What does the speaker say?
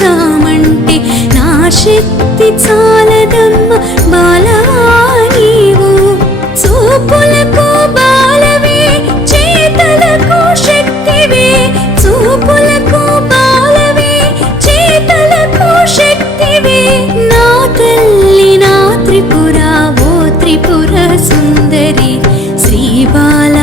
మురిపించుదామంటే నా శక్తి చాలదమ్మ బాలవా నీవు. చూపులకు బాలవే చేతలకు శక్తివే. చూపులకు బాలవే చేతలకు శక్తివే. నా తల్లి నా త్రిపుర ఓ త్రిపుర సుందరి శ్రీ బాల